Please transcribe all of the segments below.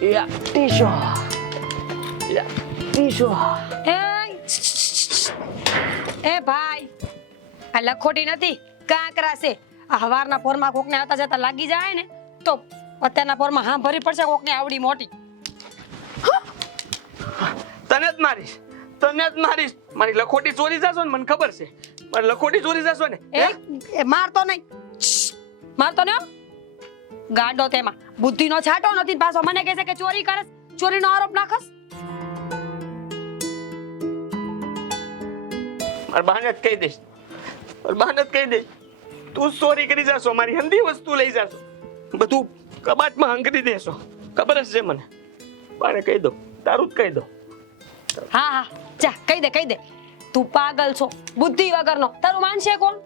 યા ટીશો યા ટીશો એ ભાઈ આ લખોટી નથી કાંકરા છે. આ હવારના પોરમાં કોકને આવતા જતા લાગી જાય ને તો અત્યારના પોરમાં હા ભરી પડશે કોકને આવડી મોટી. તને જ મારીશ મારી લખોટી ચોરી જશો ને મને ખબર છે. મારી લખોટી ચોરી જશો ને એ મારતો નહીં મારતો ને ગાડો તેમાં બુદ્ધિનો છાંટો નથી ને પાછો મને કહે છે કે ચોરી કરે ચોરીનો આરોપ નાખસ. મારી બહાને જ કહી દઈશ તું ચોરી કરી જશો મારી હંધી વસ્તુ લઈ જશો બધું કબાટમાં હંકરી દેશો ખબર જ છે મને. બાને કહી દો તારું જ કહી દો. હા હા જા કહી દે તું પાગલ છો બુદ્ધિ વગરનો. તારું માનશે કોણ?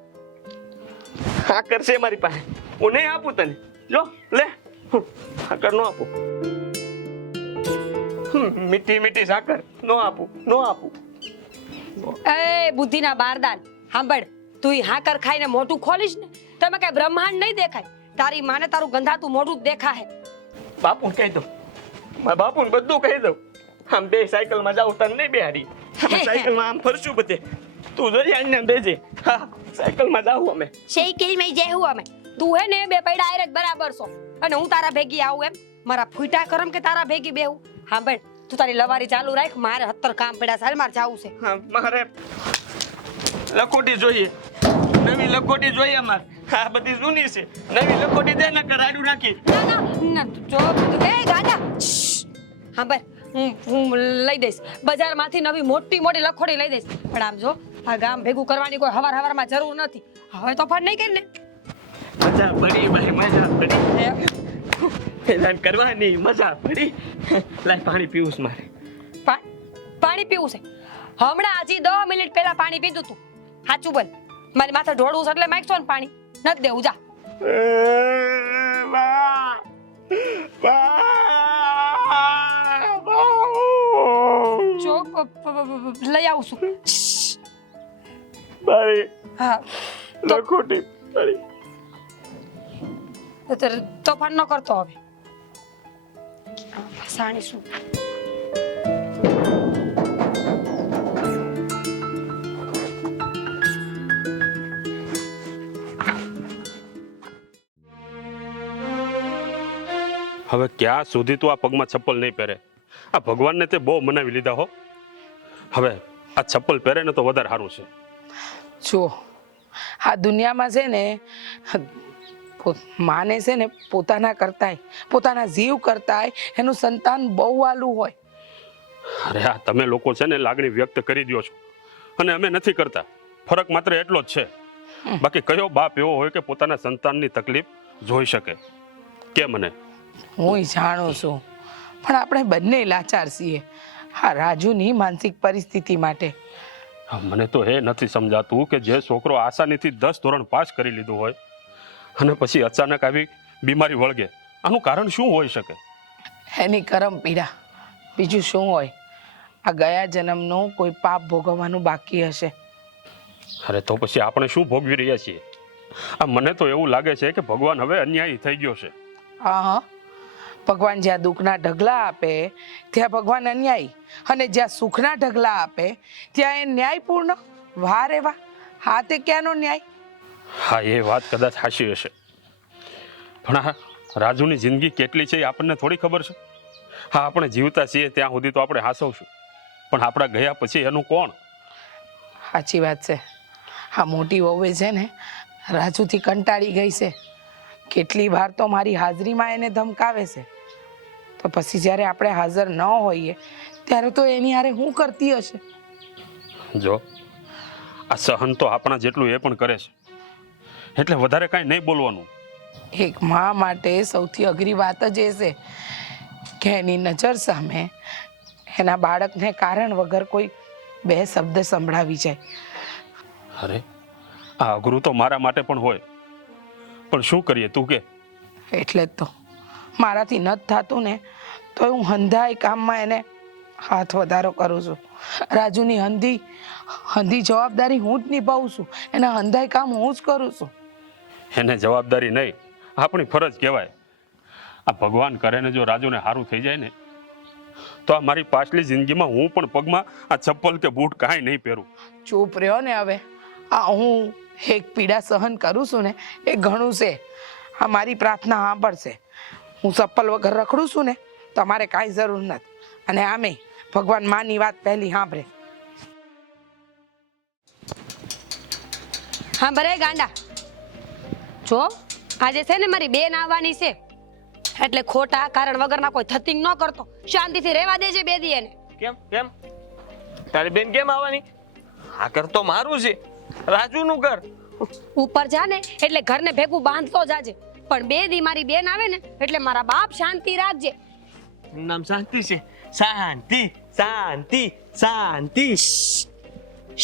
હા કરશે મારી પાસે હું નહીં આપું તને. જો લે સાકર નો આપું મીઠી સાકર નો આપું. એ બુદ્ધિના બારદાન સાંભળ તું હાકર ખાઈને મોઢું ખોલીશ ને તમે કઈ બ્રહ્માંડ નહીં દેખાય. તારી માને તારું ગંધાતું મોઢું જ દેખાય. બાપુ કહી દો મારા બાપુ બધું કહી દઉં. આમ બે સાયકલ માં જાવ તને નહીં બેહારી સાયકલ માં આમ ફરશું બધે તું જોઈ આને બેજે. હા સાયકલ માં જાવ અમે સાયકલ માં જઈશું અમે. તું હે ને બે પૈડા આયરે બરાબર છો અને હું તારા ભેગી આવું એમ મારા ફૂટા કરમ કે તારા ભેગી બેહું. સાંભળ તું તારી લવારી ચાલુ રાખ મારે 70 કામ પડ્યા સાલ માર જાવું છે. હા મારે લખોટી જોઈએ નવી લખોટી જોઈએ અમારે. હા બધી જૂની છે નવી લખોટી દે ને કરાડું નાખી. ના જો એ ગાડા સાંભળ હું લઈ દઈશ બજારમાંથી નવી મોટી લખોટી લઈ દઈશ. પણ આમ જો આ ગામ ભેગું કરવાની કોઈ હવારમાં જરૂર નથી. હવે તો ફળ નહીં કરી ને મજા પડી ભાઈ મજા પડી એલાન કરવાની મજા પડી. લાય પાણી પીવું છે મારે. પાણી પીવું છે હમણાં હજી 10 મિનિટ પહેલા પાણી પીધું તું. સાચું બોલ મારી માથે ઢોળવું છે એટલે માંગશો ને પાણી નથી દેવું જા. જો લઈ આવું છું. હા લખોટી પડી. તોફાન ન કરતો હવે સાણી શું હવે ક્યાં સુધી તું આ પગમાં ચપ્પલ નહીં પહેરે? આ ભગવાનને તે બહુ મનાવી લીધા હો. હવે આ ચપ્પલ પહેરે ને તો વધારે સારું છે. જો આ દુનિયામાં છે ને માને છે ને પોતાના કરતાંય પોતાના જીવ કરતાંય એનું સંતાન બહુ વાલું હોય. અરે આ તમે લોકો છે ને લાગણી વ્યક્ત કરી દો છો અને અમે નથી કરતા. ફરક માત્ર એટલો જ છે. બાકી કયો બાપ એવો હોય કે પોતાના સંતાનની તકલીફ જોઈ શકે કે? મને હું જાણું છું પણ આપણે બંને લાચાર છીએ આ રાજુની માનસિક પરિસ્થિતિ માટે. મને તો એ નથી સમજાતું કે જે છોકરો આસાનીથી 10 ધોરણ પાસ કરી લીધું હોય અને પછી અચાનક આવી બીમારી વળગે આનું કારણ શું હોઈ શકે? એની કરમ પીડા બીજું શું હોય? આ ગયા જન્મનું કોઈ પાપ ભોગવવાનું બાકી હશે. અરે તો પછી આપણે શું ભોગવી રહ્યા છીએ? આ મને તો એવું લાગે છે કે ભગવાન હવે અન્યાયી થઈ ગયો છે. હા ભગવાન જ્યાં દુઃખના ઢગલા આપે ત્યાં ભગવાન અન્યાયી અને જ્યાં સુખના ઢગલા આપે ત્યાં એ ન્યાયપૂર્ણ. વાહ રે વાહ, હા તે ક્યાંનો ન્યાય? હા એ વાત કદાચ સાચી હશે પણ આ રાજુની જિંદગી કેટલી છે એ આપણને થોડી ખબર છે. હા આપણે જીવતા છીએ ત્યાં સુધી તો આપણે હાસવશું પણ આપણા ગયા પછી એનું કોણ? સાચી વાત છે. આ મોટી વહુએ છે ને રાજુથી કંટાળી ગઈ છે. કેટલી વાર તો મારી હાજરીમાં એને ધમકાવે છે તો પછી જ્યારે આપણે હાજર ન હોઈએ ત્યારે તો એની હારે શું કરતી હશે? જો આ સહન તો આપણા જેટલું એ પણ કરે છે એટલે વધારે કાંઈ નહીં બોલવાનું. એક મા માટે સૌથી અઘરી વાત જ એ છે કે એની નજર સામે એના બાળકને કારણ વગર કોઈ 2 શબ્દ સંભળાવી જાય. અરે આ અઘરું તો મારા માટે પણ હોય પણ શું કરીએ તું કે? એટલે જ તો મારાથી નથી થતું ને તો હું હંધાઈ કામમાં એને હાથ વધારો કરું છું. રાજુની હંધી જવાબદારી હું જ નિભાવું છું. એના હંધાઈ કામ હું જ કરું છું. એને જવાબદારી નહીં આપણી ફરજ કહેવાય. આ ભગવાન કરે ને જો રાજુને સારું થઈ જાય ને તો આ મારી પાછલી જિંદગીમાં હું પણ પગમાં આ ચપ્પલ કે બૂટ કાંઈ નહીં પહેરું. ચૂપ રહ્યો ને હવે. આ હું એક પીડા સહન કરું છું ને એ ઘણું છે. આ મારી પ્રાર્થના સાંભળશે. હું ચપ્પલ વગર રખડું છું ને તમારે કાંઈ જરૂર નથી. અને આમે ભગવાન માની વાત પહેલી સાંભળે. હા બરે ગાંડા, જો આજે છે ને મારી બેન આવવાની છે, એટલે ખોટા કારણ વગરના કોઈ થતિંગ ન કરતો, શાંતિથી રહેવા દેજે બે દી એને. કેમ કેમ તારી બેન કેમ આવવાની? આ ઘર તો મારું છે, રાજુનું ઘર. ઉપર જા ને એટલે ઘરને ભેગું બાંધતો જાજે, પણ બે દી મારી બેન આવે ને એટલે મારા બાપ શાંતિ રાખજે. નામ શાંતિ છે. શાંતિ શાંતિ શાંતિ.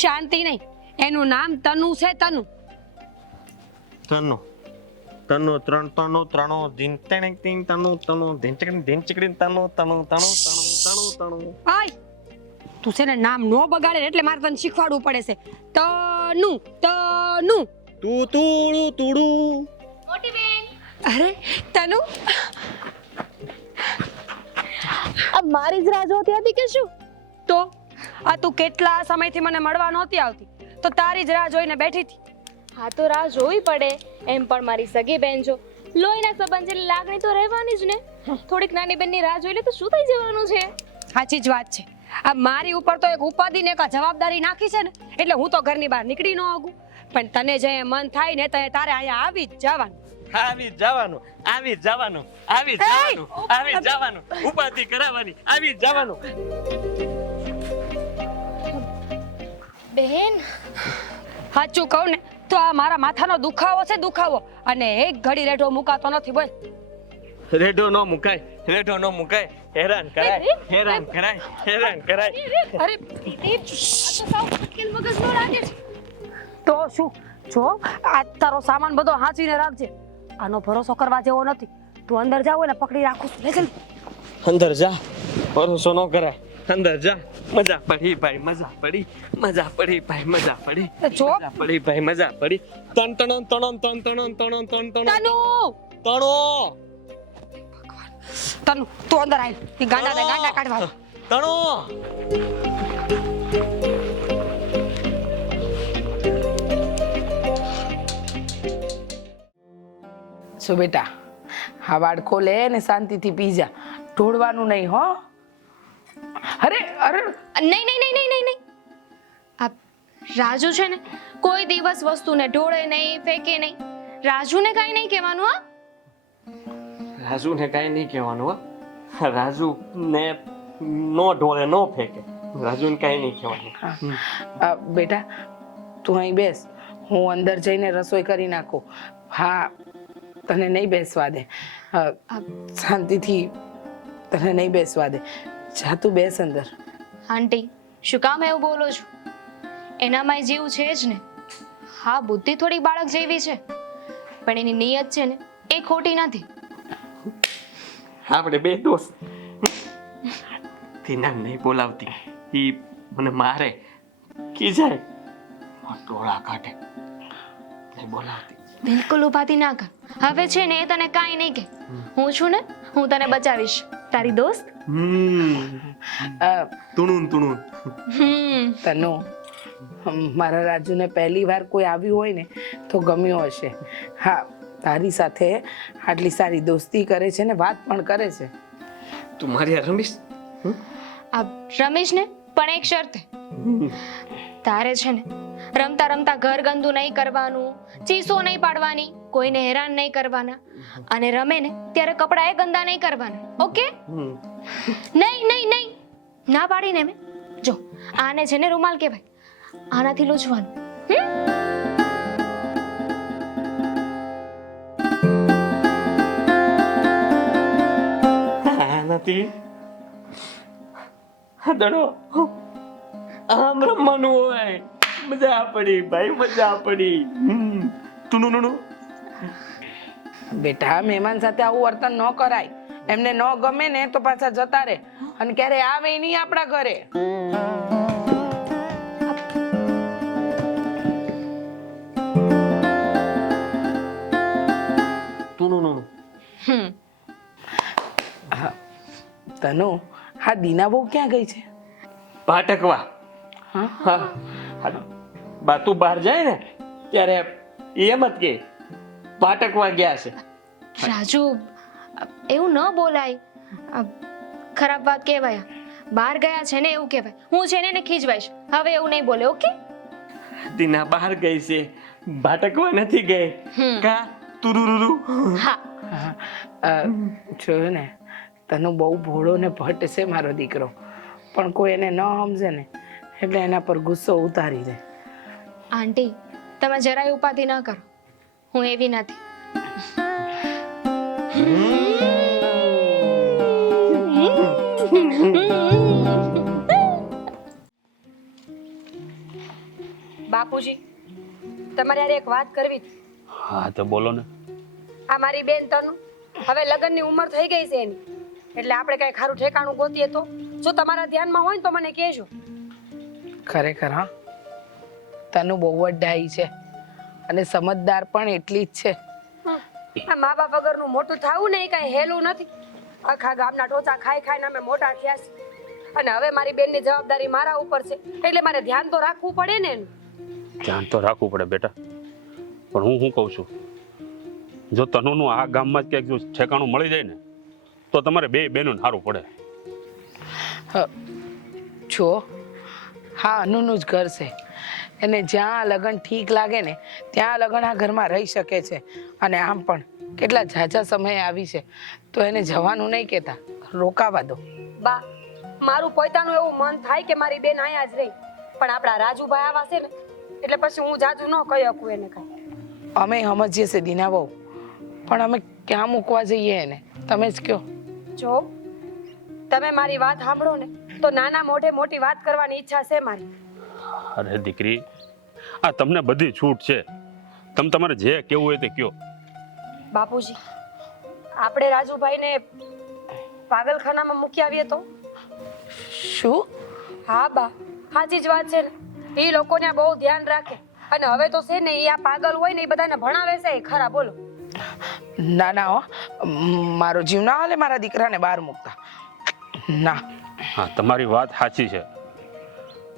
શાંતિ નહીં, એનું નામ તનુ છે. તનુ તનો તનો ત્રણ તનો ત્રણો દિન તેણે તીન તનો તનો દિન ચકડી તનો તનો તનો તનો તનો તનો. આય તું છે ને નામ નો બગાડે એટલે મારે તને શીખવાડવું પડે છે. તનુ તનુ. તું તુડુ તુડુ. મોટી બેન, અરે તનુ, આ મારી જ રાહ જોતી હતી કે શું? તો આ તું કેટલા સમયથી મને મળવા નહોતી આવતી, તો તારી જ રાહ જોઈને બેઠી હતી. હા તો રાહ જોવી પડે, એમ પણ મારી સગી બેન છો, લોહીના સંબંધ જેટલી લાગણી તો રહેવાની જ ને. થોડીક નાની બેનની રાહ જોઈ લે તો શું થઈ જવાનું છે? સાચી જ વાત છે. આ મારી ઉપર તો એક ઉપાધિ ને એક જવાબદારી નાખી છે ને એટલે હું તો ઘરની બહાર નીકળી ન આગું, પણ તને જે મન થાય ને તારે અહીંયા આવી જ જવાનું. આવી જવાનું, આવી જવાનું, આવી જવાનું, આવી જવાનું. ઉપાધિ કરાવવાની, આવી જવાનું. બેન, સાચું કહું ને તો આ મારા માથાનો દુખાવો છે, દુખાવો, અને એક ઘડી રેઢો મુકાતો નથી. બોલ. રેઢો નો મુકાય, રેઢો નો મુકાય. હેરાન કરાય, હેરાન કરાય, હેરાન કરાય. અરે એ આ તો સાવ મુશ્કેલ મગજનો લાગે છે. તો શું, જો આ તારો સામાન બધો હાંચવીને રાખજે. આનો ભરોસો કરવા જેવો નથી. તું અંદર જાવ ને પકડી રાખું છું. લે જલ્દી. અંદર જા, ભરોસો ન કરાય. અંદર જા. મજા પડી ભાઈ, મજા પડી, મજા પડી ભાઈ, મજા પડી, જો મજા પડી ભાઈ, મજા પડી. તણ તણ તણ તણ તણ તણ તણ તણ તનુ, તણો. તનુ તું અંદર આય. એ ગાંડા કાઢવા. તણો. શું બેટા, આ વાળ ખોલે ને શાંતિથી પી જા. ઢોળવાનું નહીં હો. અરે અરે નહીં નહીં નહીં નહીં નહીં નહીં. આ રાજુ છે ને કોઈ દિવસ વસ્તુને ઢોળે નહીં, ફેંકે નહીં. રાજુને કાંઈ નહીં કહેવાનું. હા રાજુને કાંઈ નહીં કહેવાનું. હો રાજુ ને નો ઢોળે નો ફેંકે. રાજુને કાંઈ નહીં કહેવાનું. બેટા તું અહીં બેસ, હું અંદર જઈને રસોઈ કરી નાખું. હા તને નહીં બેસવા દે, શાંતિથી તને નહીં બેસવા દે. જા તું બેસ અંદર. આંટી, શું કામ એવું બોલો છો? એનામાં જીવ છે જ ને. હા બુદ્ધિ થોડી બાળક જેવી છે, પણ એની નિયત છે ને એ ખોટી નથી. આપણે બે દોસ્ત. તીના નહીં બોલાવતી, ઈ મને મારે કી જાય ટોળા કાઢે. નહીં બોલાવતી. બિલકુલ ઉપાધિ ના કર. હવે છે ને એ તને કાંઈ નહીં કે. હું છું ને, હું તને બચાવીશ. તારી દોસ્ત. તુણુન તુણુન. તનુ, મારા રાજુને પહેલી વાર કોઈ આવ્યું હોય ને તો ગમ્યો હશે. હા તારી સાથે આટલી સારી દોસ્તી કરે છે ને વાત પણ કરે છે. તું મારી આ રમીશ? આ રમેશ ને પણ એક શરતે. તારે છે ને રમતા રમતા ઘર ગંદુ નહીં કરવાનું, ચીસો નહીં પાડવાની, કોઈને હેરાન નહીં કરવાના, અને રમે ને ત્યારે કપડાં એ ગંદા નહીં કરવાના. ઓકે? નહીં નહીં નહીં, ના પાડીને મેં. જો આને છે ને રૂમાલ કહેવાય, આનાથી લૂછવાનું. આનાથી દડો આમ રમવાનું હોય. મજા પડી ભાઈ, મજા પડી. તું નું બેટા મહેમાન સાથે આવું વર્તન ન કરાય. એમને ન ગમે ને તો પાછા જતા રહે અને ક્યારે આવે નહીં આપણા ઘરે. તું નું તનુ હા દીના બહુ ક્યાં ગઈ છે? પાટકવા. હા હા બા તું બહાર જાય ને ત્યારે એમ જ કે પાટકવા ગયા છે. રાજુ એવું ન બોલાય. ખરાબ વાત કહેવાય. બહાર ગયા છે ને એવું કહેવાય. હું છે ને એને ખીજવાઈશ. હવે એવું નહીં બોલે, ઓકે? દીના બહાર ગઈ છે, ભાટકવા નથી ગઈ. કા તુરુરુરુ. હા. જોયું ને, તનુ બહુ ભોળો ને ભટ્ટ છે મારો દીકરો, પણ કોઈ એને ન સમજે ને એટલે એના પર ગુસ્સો ઉતારી દે. આંટી, તમે જરાય ઉપાધિ ન કરો. હું એવી નથી. બાપુજી, તમારે યાર એક વાત કરવી હતી. હા તો બોલો ને. આ મારી બેન તનુ હવે લગ્નની ઉંમર થઈ ગઈ છે એની, એટલે આપણે કઈ ખારું ઠેકાણું ગોતીએ તો જો તમારા ધ્યાનમાં હોય ને તો મને કહેજો. ખરેખર હા, તનુ બહુ જ ડાહી છે અને સમજદાર પણ એટલી જ છે. આ મા બાપ વગરનું મોટું થવું ને એ કઈ હેલું નથી. આખા ગામના ટોચા ખાઈ ખાઈને અમે મોટા થયા છે, અને હવે મારી બેનની જવાબદારી મારા ઉપર છે, એટલે મારે ધ્યાન તો રાખવું પડે ને એનું. ધ્યાન તો રાખવું પડે બેટા, પણ હું શું કહું છું, જો તનુનું આ ગામમાં જ ક્યાંક જો ઠેકાણું મળી જાય ને તો તમારે બે બહેનોને સારું પડે. જો હા, અનુનું જ ઘર છે, એને જ્યાં લગ્ન ઠીક લાગે ને ત્યાં લગ્ન આ ઘરમાં રહી શકે છે. અને આમ પણ કેટલા ઝાઝા સમયે આવી છે, તો એને જવાનું નહીં કહેતા, રોકાવા દો. બા, મારું પોતાનું એવું મન થાય કે મારી બેન અહીંયા જ રહી, પણ આપણા રાજુભાઈ આવા છે ને એટલે પછી હું જાજુ ન કહી શકું એને કાંઈ. અમે સમજીએ છીએ દીના બહુ, પણ અમે ક્યાં મૂકવા જઈએ એને, તમે જ કહો. જો તમે મારી વાત સાંભળો ને તો નાના મોઢે મોટી વાત કરવાની ઈચ્છા છે મારી. અરે દીકરી, આ તમને બધી છૂટ છે, તમે તમારે જે કેવું હોય તે કયો. બાપુજી, આપણે રાજુભાઈને પાગલખાનામાં મૂકી આવીએ તો? શું? હા બા, સાચી જ વાત છે ને. એ લોકોને બહુ ધ્યાન રાખે, અને હવે તો છે ને એ આ પાગલ હોય ને એ બધાને ભણાવે છે એ ખરા. બોલો. ના ના હો, મારો જીવ ના હાલે મારા દીકરાને બહાર મૂકતા. ના. હા, તમારી વાત સાચી છે,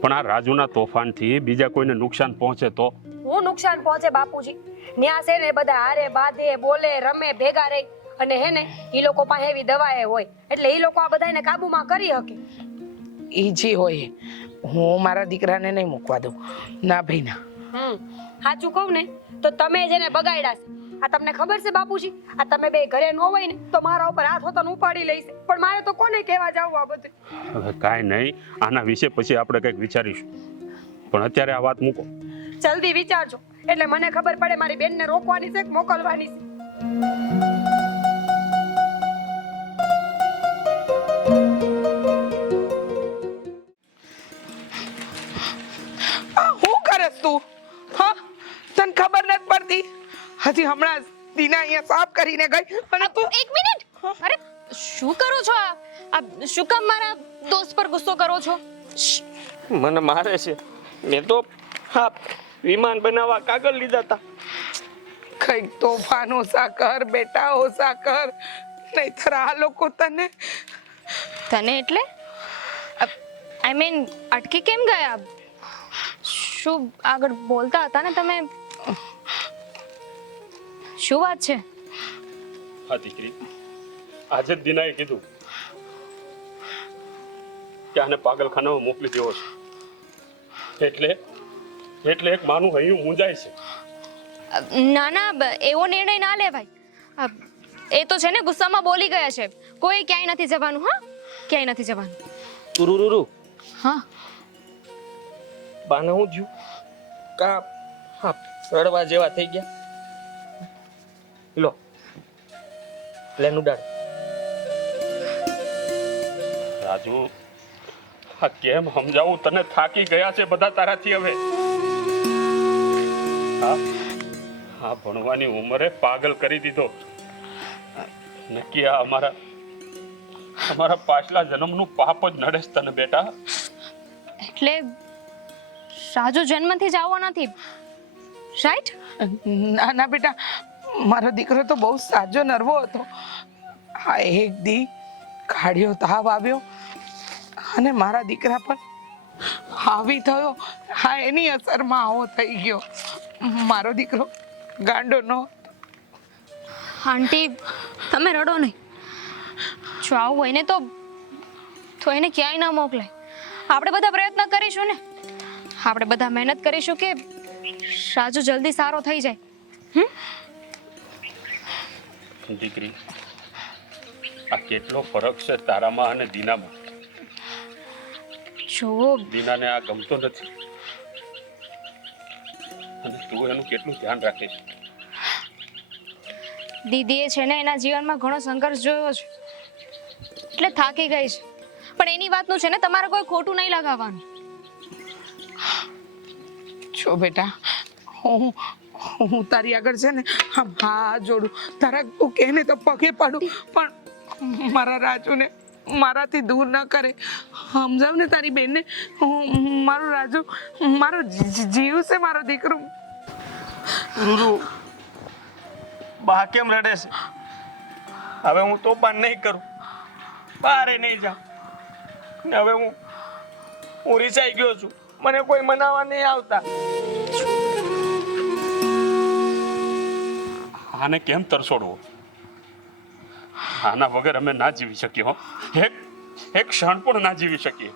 પણ આ રાજુના તોફાનથી બીજા કોઈને નુકસાન પહોંચે તો? હું નુકસાન પહોંચે બાપુજી? ન્યા છે ને બધા હારે બાંધે બોલે રમે ભેગા રહી, અને હે ને એ લોકો પાસે એવી દવાએ હોય એટલે એ લોકો આ બધાને કાબુમાં કરી શકે. એ જે હોય હું મારા દીકરાને નહીં મૂકવા દઉં. ના ભાઈ ના. સાચું કહું ને તો તમે જેને બગાડ્યા છે, આ તમને ખબર છે બાપુજી, આ તમે બે ઘરે ન હોય ને તો મારા ઉપર હાથ હોતન ઉપાડી લઈશ, પણ મારે તો કોને કહેવા જાવું આ બધું? હવે કાંઈ નહીં, આના વિશે પછી આપણે કંઈક વિચારીશું, પણ અત્યારે આ વાત મૂકો. જલ્દી વિચારજો એટલે મને ખબર પડે મારી બેનને રોકવાની છે કે મોકલવાની છે. શું કરસ તું? હા, તને ખબર નથી પડતી? હજી હમણાં દીના અહીંયા સાફ કરીને ગઈ અને તું. એક મિનિટ. અરે શું કરો છો? આ શું કામ મારા દોસ્ત પર ગુસ્સો કરો છો? મને મારે છે. મેં તો હા વિમાન બનાવવા કાગળ લીધા હતા. કઈક તોફાન ઓછા કર બેટા, ઓછા કર, નહીતર આ લોકો તને. તને એટલે આઈ મીન અટકી કેમ ગયા? શું આગળ બોલતા હતા ને તમે? શું વાત છે? હા દીકરી, આજે જ દિનાએ કીધું કે આને પાગલખાનામાં મોકલી દેવો છે, એટલે એક માનું હૈયું મૂંઝાય છે. ના ના, એવો નિર્ણય ના લેવાય. એ તો છે ને ગુસ્સામાં બોલી ગયા છે. કોઈ ક્યાંય નથી જવાનું. હા, ક્યાંય નથી જવાનું. તુરુરુરુ. હા, બાને હું થયું? કા હા રડવા જેવા થઈ ગયા? લો પ્લેન ઉડાડ. રાજુ, આ કેમ સમજાવું તને? થાકી ગયા છે બધા તારાથી હવે. હા, ભણવાની ઉંમરે પાગલ કરી દીધો. નક્કી આ અમારા પાછલા જન્મનું પાપ જ નડે છે તને બેટા. એટલે રાજુ જન્મથી જ આવો નથી, રાઈટ? ના ના બેટા, મારો દીકરો તો બહુ સાજો નરવો હતો. હા, એક દી કાઢ્યો તાવ આવ્યો અને મારા દીકરા પર હાવી થયો. હા, એની અસરમાં આવો થઈ ગયો. મારો દીકરો ગાંડો ન. આંટી તમે રડો નહીં. જો આવું હોય ને તો એને ક્યાંય ના મોકલે. આપણે બધા પ્રયત્ન કરીશું ને, આપણે બધા મહેનત કરીશું કે રાજુ જલ્દી સારો થઈ જાય. દીકરી, આ કેટલો ફરક છે તારામાં અને દીનામાં. જો દીનાને આ ગમતો નથી અને તું એનું કેટલું ધ્યાન રાખે છે. દીદીએ છે ને એના જીવનમાં ઘણો સંઘર્ષ જોયો છે એટલે થાકી ગઈ છે. પણ એની વાતનું છે ને તમારે કોઈ ખોટું નહીં લગાવવાનું. જો બેટા, હું તારી આગળ છે ને હા જોડું, તારા તું કહે ને તો પગે પાડું, પણ મારા રાજુને મારાથી દૂર ન કરે. સમજાવ ને તારી બેનને. મારો રાજુ મારો જીવ છે, મારો દીકરો. રૂરુ, બા કેમ રડે છે? હવે હું તોફાન નહીં કરું, બહારે નહીં જાઉં. ને હવે હું રીસાઈ ગયો છું, મને કોઈ મનાવવા નહીં આવતા. આને કેમ તરસોડવો? આના વગર અમે ના જીવી શકીએ. હો, એક ક્ષણ પણ ના જીવી શકીએ.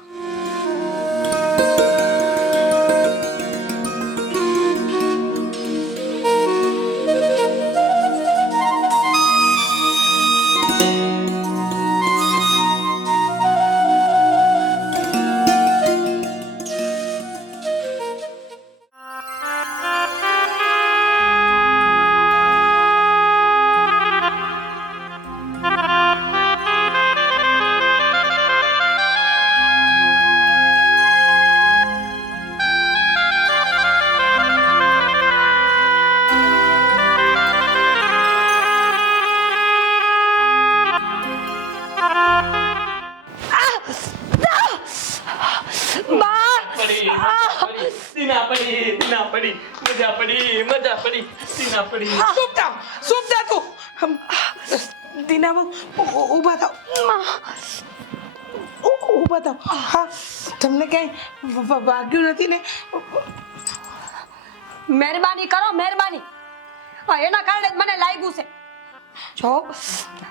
ઊભા થાવ. હા, તમને કઈ વાગ્યું નથી ને? મહેરબાની કરો, મહેરબાની. એના કારણે જ મને લાગ્યું છે. જો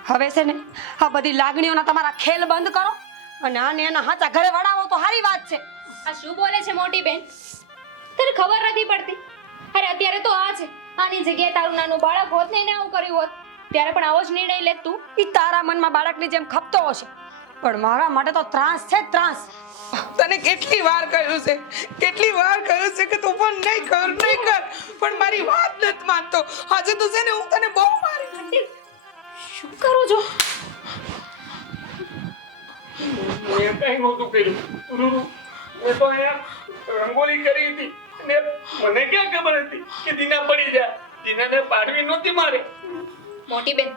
હવે છે ને આ બધી લાગણીઓના તમારા ખેલ બંધ કરો અને આને એના હાચા ઘરે વડાવો તો સારી વાત છે. આ શું બોલે છે મોટી બેન? તને ખબર નથી પડતી? અરે અત્યારે તો આ છે, આની જગ્યાએ તારું નાનું બાળક હોત ને એને આવું કર્યું હોત ત્યારે પણ આવો જ નિર્ણય લે તું. ઈ તારા મનમાં બાળકની જેમ ખપતો હશે, પણ મારા માટે તો ત્રાસ છે, ત્રાસ. તને કેટલી વાર કહ્યું છે, કેટલી વાર કહ્યું છે કે તું પણ નહીં કર, પણ મારી વાત નથી માનતો. આજે તો છે ને હું તને બહુ મારી. શું કરું છો? મેં કઈ નહોતું કર્યું. રૂરુ, મેં તો અહીંયા રંગોલી કરી હતી ને મને ક્યાં ખબર હતી કે દીના પડી જાય. દીનાને પાડવી નહોતી મારે. મોટી બેન,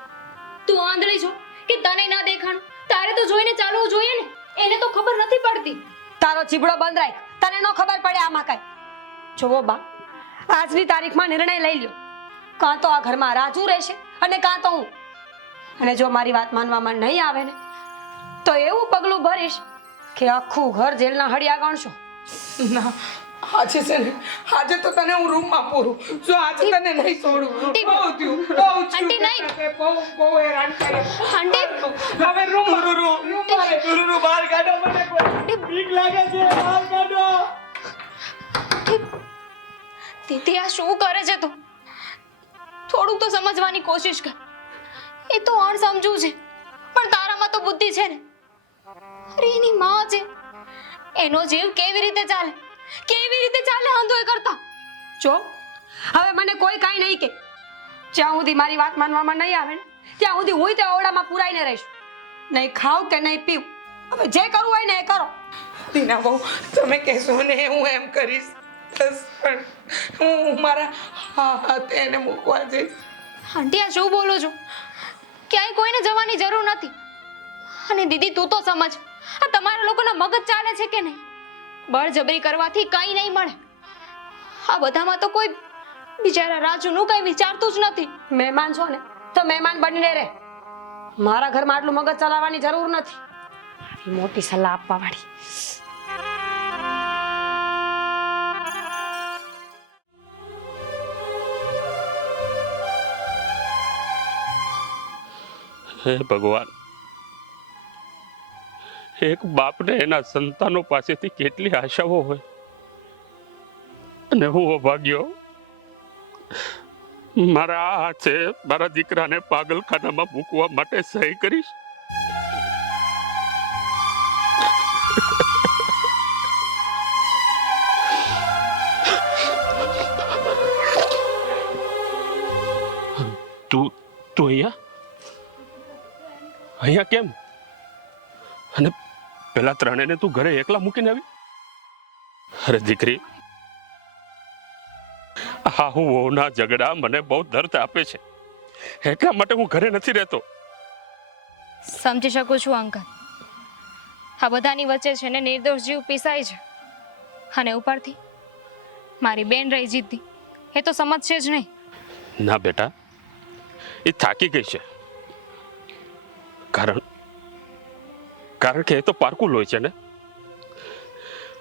તું આંધળી છો કે તને ના દેખાણું? તારે તો જોઈને ચાલવું જોઈએ ને. એને તો ખબર નથી પડતી. તારો ચીબડો બંધ રાખ, તને ન ખબર પડે આમાં કઈ. જોવો બા, આજની તારીખમાં નિર્ણય લઈ લ્યો. કાં તો આ ઘરમાં રાજુ રહેશે અને કાં તો હું. અને જો મારી વાત માનવામાં નહીં આવે ને તો એવું પગલું ભરીશ કે આખું ઘર જેલના હળિયા ગણશો. ના, આજે છે ને, આજે તો તને હું રૂમમાં પૂરું. જો આજે તને નહીં છોડું. બહુ થયું, બહુ આંટી, નહીં. બહુ હેરાન કરે. આંટી, હવે રૂમમાં રૂરુ, બહાર કાઢો મને. કોઈ બીક લાગે છે, બહાર કાઢો. દીદી આ શું કરે છે તું? થોડુંક તો સમજવાની કોશિશ કર. એ તો અણસમજુ છે, પણ તારામાં તો બુદ્ધિ છે ને. અરે એની માં છે, એનો જીવ કેવી રીતે ચાલે, કેવી રીતે ચાલે આંધોય કરતા. જો હવે મને કોઈ કાંઈ નહીં કે. જ્યાં સુધી મારી વાત માનવામાં નહીં આવે ને ત્યાં સુધી હું તે ઓરડામાં પુરાઈને રહીશ. નહીં ખાવ કે નહીં પીવું, હવે જે કરવું હોય ને એ કરો. દીના બહુ, તમે કહેશો ને હું એમ કરીશ. બસ, પણ હું મારા હાથે એને મૂકવા જઈશ. આંટી આ શું બોલો છો? ક્યાંય કોઈને જવાની જરૂર નથી. અને દીદી તું તો સમજ, આ તમારા લોકોના મગજ ચાલે છે કે નહીં? બળજબરી કરવાથી કંઈ નહીં મળે. આ બધામાં તો કોઈ બિચારા રાજુનું કંઈ વિચારતું જ નથી. મહેમાન છો ને તો મહેમાન બનીને રહે. મારા ઘરમાં આટલું મગજ ચલાવવાની જરૂર નથી. આવી મોટી સલાહ આપવા વાળી. હે ભગવાન, એક બાપને એના સંતાનો પાસેથી કેટલી આશાઓ હોય, અને હું અભાગ્યો મારા આ હાથે મારા દીકરાને પાગલખાનામાં મૂકવા માટે સહી કરીશ. તું તું અહીંયા કેમ? અને પેલા ત્રણેયને તું ઘરે એકલા મૂકીને આવી? અરે દીકરી, હા, હું વહુના ઝઘડા મને બહુ દર્દ આપે છે, એટલા માટે હું ઘરે નથી રહેતો. સમજી શકું છું અંકલ. આ બધાની વચ્ચે છે ને નિર્દોષ જીવ પીસાય છે, અને ઉપરથી મારી બેન રહી જીતી, એ તો સમજશે જ નહીં. ના બેટા, એ થાકી ગઈ છે. કારણ કે એ તો પારકું લોહી છે ને.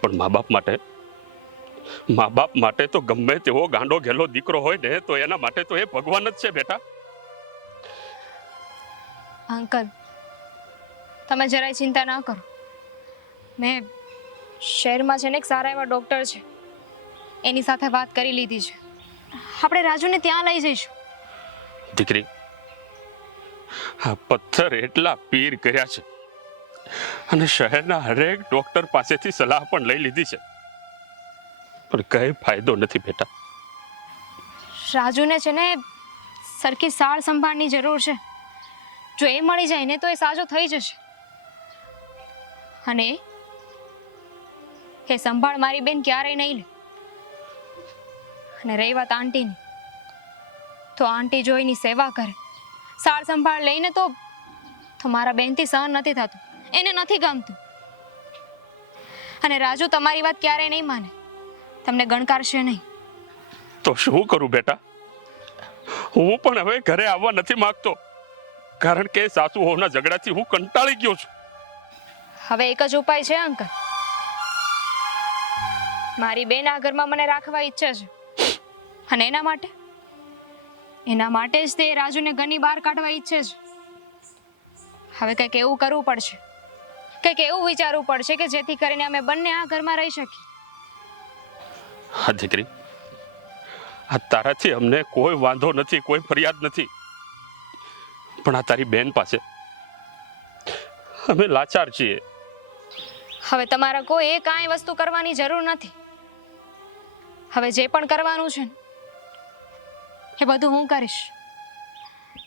પણ મા બાપ માટે તો ગમે તેવો ગાંડો ઘેલો દીકરો હોય ને, તો એના માટે તો એ ભગવાન જ છે બેટા. અંકલ, તમે જરાય ચિંતા ના કરો. મેં શહેરમાં છે ને એક સારા એવા ડૉક્ટર છે, એની સાથે વાત કરી લીધી છે. આપણે રાજુને ત્યાં લઈ જઈશું. દીકરી, આ પથ્થર એટલા પીર કર્યા છે, અને શહેરના હરેક ડોક્ટર પાસેથી સલાહ પણ લઈ લીધી છે, પણ કઈ ફાયદો નથી બેટા. રાજુને છે ને સરખી સાળ સંભાળની જરૂર છે. જો એ મળી જાય ને તો એ સાજો થઈ જશે. અને એ સંભાળ મારી બેન ક્યારેય નહીં લે. અને રહી વાત આંટીની, તો આંટી જો એની સેવા કરે, સાળ સંભાળ લઈને તો મારા બેનથી સહન નથી થતું, એને નથી ગમતું. અને રાજુ તમારી વાત ક્યારેય નહીં માને, તમને ગણકારશે નહીં. તો શું કરું બેટા? હું પણ હવે ઘરે આવવા નથી માંગતો, કારણ કે સાસુ વહુના ઝઘડાથી હું કંટાળી ગયો છું. હવે એક જ ઉપાય છે અંકલ. મારી બેન આ ઘરમાં મને રાખવા ઈચ્છે છે, અને એના માટે જ તે રાજુને ઘરની બહાર કાઢવા ઈચ્છે છે. હવે કંઈક એવું કરવું પડશે, કંઈક એવું વિચારવું પડશે કે જેથી કરીને અમે બંને આ ઘરમાં રહી શકીએ. હા દીકરી, આ તારાથી અમને કોઈ વાંધો નથી, કોઈ ફરિયાદ નથી, પણ આ તારી બેન પાસે અમે લાચાર છીએ. હવે તમારા કોઈ એ કાંઈ વસ્તુ કરવાની જરૂર નથી. હવે જે પણ કરવાનું છે ને, એ બધું હું કરીશ.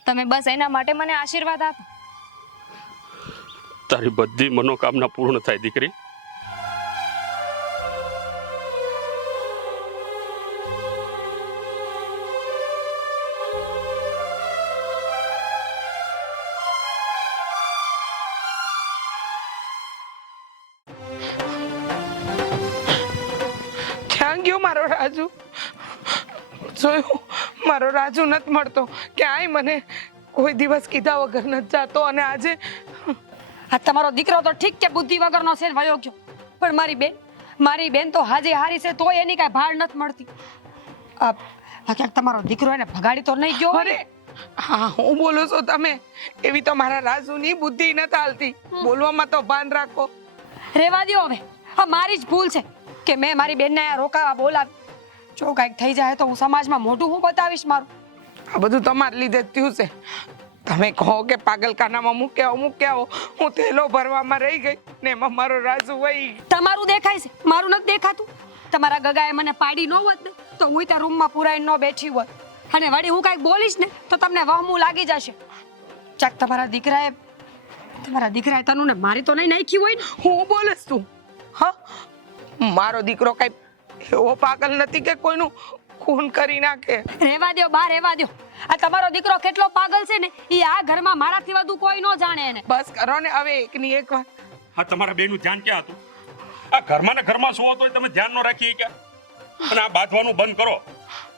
તમે બસ એના માટે મને આશીર્વાદ આપો. તારી બધી મનોકામના પૂર્ણ થાય દીકરી. ક્યાં ગયો મારો રાજુ? જોયું, મારો રાજુ નથી મળતો ક્યાંય. મને કોઈ દિવસ કીધા વગર નથી જાતો, અને આજે આ તમારો દીકરો તો ઠીક કે બુદ્ધિ વગરનો છે, વયો ગયો. પણ મારી બેન તો હાજે હારી છે, તોય એની કાંઈ ભાળ નથી મળતી. આ ક્યાંક તમારો દીકરો એને ભગાડી તો નહીં ગયો? અરે હા, હું બોલો છો તમે? એવી તો મારા રાજુની બુદ્ધિ નથી હાલતી. બોલવામાં તો ભાન રાખો. રેવા દ્યો હવે. આ મારી જ ભૂલ છે કે મેં મારી બેનને અહીંયા રોકાવા બોલાવી. જો કાંઈક થઈ જાય તો હું સમાજમાં મોઢું હું બતાવીશ મારું? આ બધું તમારે લીધે જ થયું છે. તમે કહો કે પાગલખાનામાં મૂકી આવો, હું તેલો ભરવામાં રહી ગઈ ને એમાં મારો રાજુ વહી. તમારું દેખાય છે, મારું નથી દેખાતું. તમારા ગગાએ મને પાડી ન હોત ને તો હું ત્યાં રૂમમાં પુરાઈને ન બેઠી હોત. અને વળી હું કાંઈક બોલીશ ને તો તમને વહમું લાગી જશે. ચાક તમારા દીકરાએ તનુને મારી તો નહીં નાખી હોય ને? હું બોલસ તું? હા, મારો દીકરો કઈ એવો પાગલ નથી કે કોઈનું ખૂન કરી નાખે. રહેવા દ્યો બા, રહેવા દ્યો. આ તમારો દીકરો કેટલો પાગલ છે ને એ આ ઘરમાં મારાથી વધુ કોઈ ન જાણે એને. બસ કરો ને હવે એકની એક વાત. હા, તમારા બેનું ધ્યાન ક્યાં હતું? આ ઘરમાં ને ઘરમાં શું હતો તમે ધ્યાન ન રાખી કે? અને આ બાંધવાનું બંધ કરો.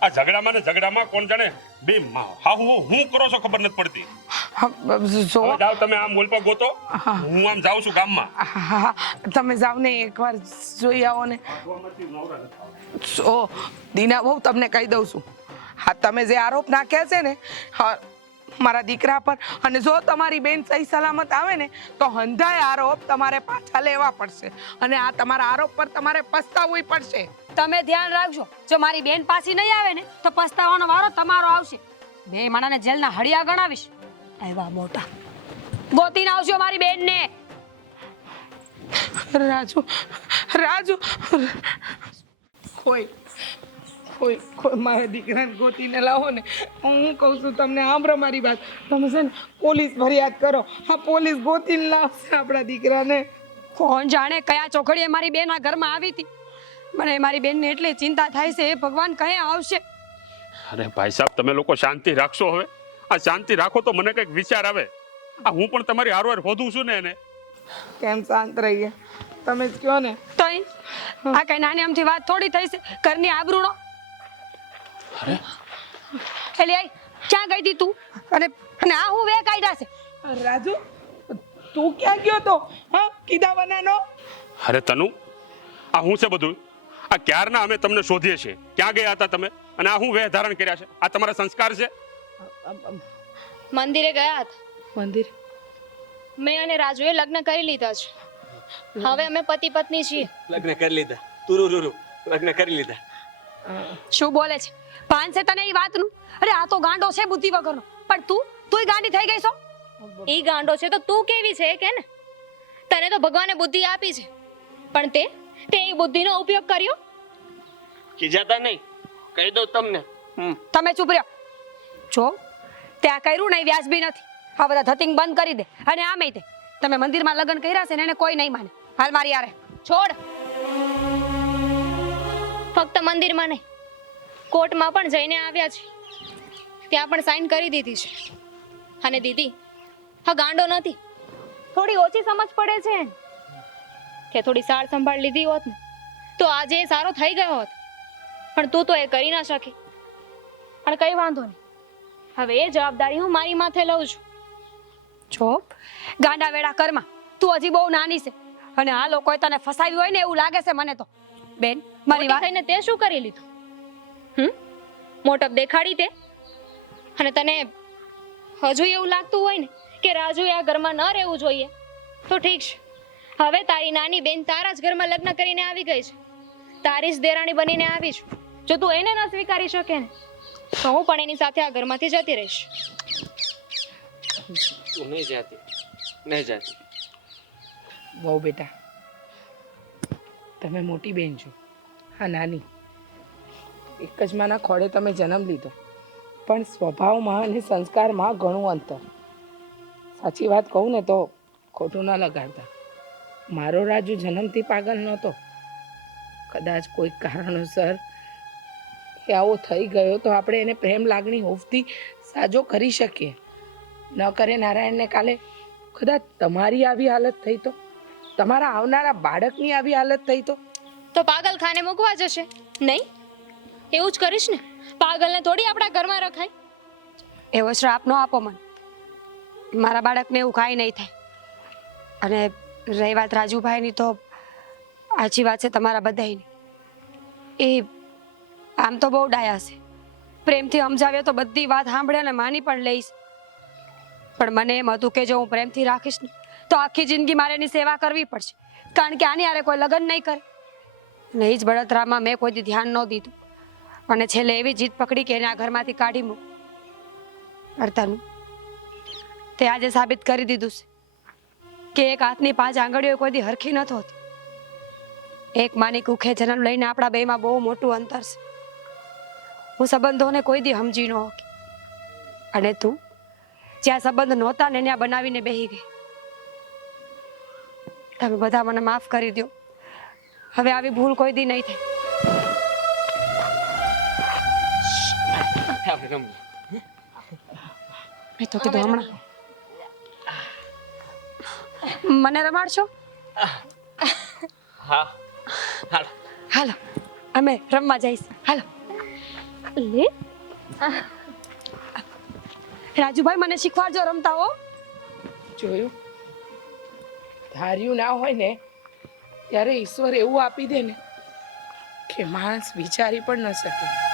આ ઝઘડામાં કોણ જાણે બે હું કરો છો ખબર નથી પડતી. જો હવે જાઓ તમે આમ બોલપા ગોતો હું આમ જાઉં છું ગામમાં હા, તમે જાઓ ને એકવાર જોઈ આવો ને. ઓ દીના બહુ તમને કહી દઉં છું, હા તમે જે આરોપ નાખ્યા છે ને હા મારા દીકરા પર, અને જો તમારી બેન સહી સલામત આવે ને તો હંધાય આરોપ તમારે પાછા લેવા પડશે, અને આ તમારા આરોપ પર તમારે પસ્તાવવું પડશે. તમે ધ્યાન રાખજો, જો મારી બેન પાછી નહીં આવે ને તો પસ્તાવાનો વારો તમારો આવશે. બે માણાને જેલના હળિયા ગણાવીશ. આવ્યા મોટા, ગોતીને આવજો મારી બેનને. રાજુ રાજુ કોઈ કોઈ કોઈ મારા દીકરાને ગોતીને લાવો ને. હું કહું છું તમને, સાંભળો મારી વાત. તમે છે ને પોલીસ ફરિયાદ કરો, હા પોલીસ ગોતીને લાવશે આપણા દીકરાને. કોણ જાણે કયા ચોકડીએ મારી બેન આ ઘરમાં આવી હતી. મને મારી બેનને એટલી ચિંતા થાય છે, એ ભગવાન કહે આવશે. અરે ભાઈ સાહેબ તમે લોકો શાંતિ રાખશો. હવે આ શાંતિ રાખો તો મને કંઈક વિચાર આવે. આ હું પણ તમારી હારવાર હોદું છું ને એને. કેમ શાંત રહીએ, તમે જ કહો ને. તઈ આ કઈ નાની આમથી વાત થોડી થઈ છે ઘરની આબરૂનો. એટલે આઈ ક્યાં ગઈ હતી તું? અને આ હું વે કાઢ્યા છે. રાજુ તું ક્યાં ગયો તો? હા કીધા બનાનો. અરે તનુ આ હું છે બધું? આ ક્યારના અમે તમને શોધીએ છીએ. ક્યાં ગયા હતા તમે? અને આ હું વેહ ધારણ કર્યા છે? આ તમારા સંસ્કાર છે? મંદિરે ગયા હતા. મંદિર? મેં અને રાજુએ લગ્ન કરી લીધા છે. હવે અમે પતિ પત્ની છીએ. લગ્ન કરી લીધા? તુરુ લગ્ન કરી લીધા? શું બોલે છે? પાન છે તને એ વાતનું? અરે આ તો ગાંડો છે બુદ્ધિ વગરનો. પણ તુંય ગાંડી થઈ ગઈ છો. ઈ ગાંડો છે તો તું કેવી છે કે ને? તને તો ભગવાને બુદ્ધિ આપી છે, પણ તે એ બુદ્ધિનો ઉપયોગ કર્યો. ખીજાતા નહીં, કહી દઉં તમને. તમે ચૂપ રહ્યો. જો તે આ કર્યું નહીં વ્યાજબી નથી. આ બધા ધતિંગ બંધ કરી દે. અને આમે તે તમે મંદિરમાં લગ્ન કર્યા છે ને એને કોઈ નહીં માને. હાલ મારી યારે છોડ. ફક્ત મંદિરમાં નહીં, કોર્ટમાં પણ જઈને આવ્યા છે. ત્યાં પણ સાઈન કરી દીધી છે. અને દીદી હા ગાંડો નથી, થોડી ઓછી સમજ પડે છે કે થોડી સાર સંભાળ લીધી હોત ને તો આજે એ સારો થઈ ગયો હોત. પણ તું તો એ કરી ના શકી. પણ કઈ વાંધો નહીં, હવે એ જવાબદારી હું મારી માથે લઉં છું. જો ગાંડા વેડા કરમાં તું હજી બહુ નાની છે. અને આ લોકોએ તને ફસાવી હોય ને એવું લાગે છે મને તો. બેન મારી મોટી વાત થઈને તે શું કરી લીધું? મોટપ દેખાડી તે? અને તને હજુ એવું લાગતું હોય ને કે રાજુએ આ ઘરમાં ન રહેવું જોઈએ તો ઠીક છે. હવે તારી નાની બેન તારા જ ઘરમાં લગ્ન કરીને આવી ગઈ છે. તારી જ દેરાણી બનીને આવી છું. જો તું એને ન સ્વીકારી શકે ને તો હું પણ એની સાથે આ ઘરમાંથી જતી રહીશ. તું નહીં જાતી, નહીં જાતી. બહુ બેટા, તમે મોટી બેન છો, હા નાની. એક જ માના ખોળે તમે જન્મ લીધો, પણ સ્વભાવમાં અને સંસ્કારમાં ઘણું અંતર. સાચી વાત કહું ને તો ખોટું ના લગાડતા. મારો રાજુ જન્મથી પાગલ નહોતો. કદાચ કોઈક કારણોસર એ આવો થઈ ગયો તો આપણે એને પ્રેમ લાગણી હોફથી સાજો કરી શકીએ. ન કરે નારાયણને કાલે કદાચ તમારી આવી હાલત થઈ તો, તમારા આવનારા બાળકની આવી હાલત થઈ તો પાગલખાને મૂકવા જશે નહીં? એવું જ કરીશ ને. પાગલને થોડી આપણા ઘરમાં રખાય. એવો શ્રાપ ન આપો મને. મારા બાળકને એવું કાંઈ નહીં થાય. અને રહી વાત રાજુભાઈની તો આછી વાત છે તમારા બધાયની. એ આમ તો બહુ ડાયા છે. પ્રેમથી સમજાવ્યો તો બધી વાત સાંભળે અને માની પણ લઈશ. પણ મને એમ હતું કે જો હું પ્રેમથી રાખીશ ને તો આખી જિંદગી મારે એની સેવા કરવી પડશે. કારણ કે આની હારે કોઈ લગ્ન નહીં કરે. અને એ જ બળતરામાં મેં કોઈ દી ધ્યાન ન દીધું. અને છેલ્લે એવી જીત પકડી કે એને આ ઘરમાંથી કાઢી મૂક. અર્થાનું તે આજે સાબિત કરી દીધું છે કે એક હાથની 5 આંગળીઓ કોઈ દી હરખી નથી હોતી. એક માની કુખે જન્મ લઈને આપણા બેમાં બહુ મોટું અંતર છે. હું સંબંધોને કોઈ દી સમજી ન હોકી. અને તું જ્યાં સંબંધ નહોતા ને ત્યાં બનાવીને બેહી ગઈ. તમે બધા મને માફ કરી દો. હવે આવી ભૂલ કોઈ દી નહીં થાય. મેં તો કીધું હમણાં મને રમાડશો? હા, હાલો અમે રમવા જઈશ. હાલો લે રાજુભાઈ મને શીખવાડજો રમતા હો. જોયું, ધાર્યું ના હોય ને ત્યારે ઈશ્વર એવું આપી દે ને કે માણસ વિચારી પણ ન શકે.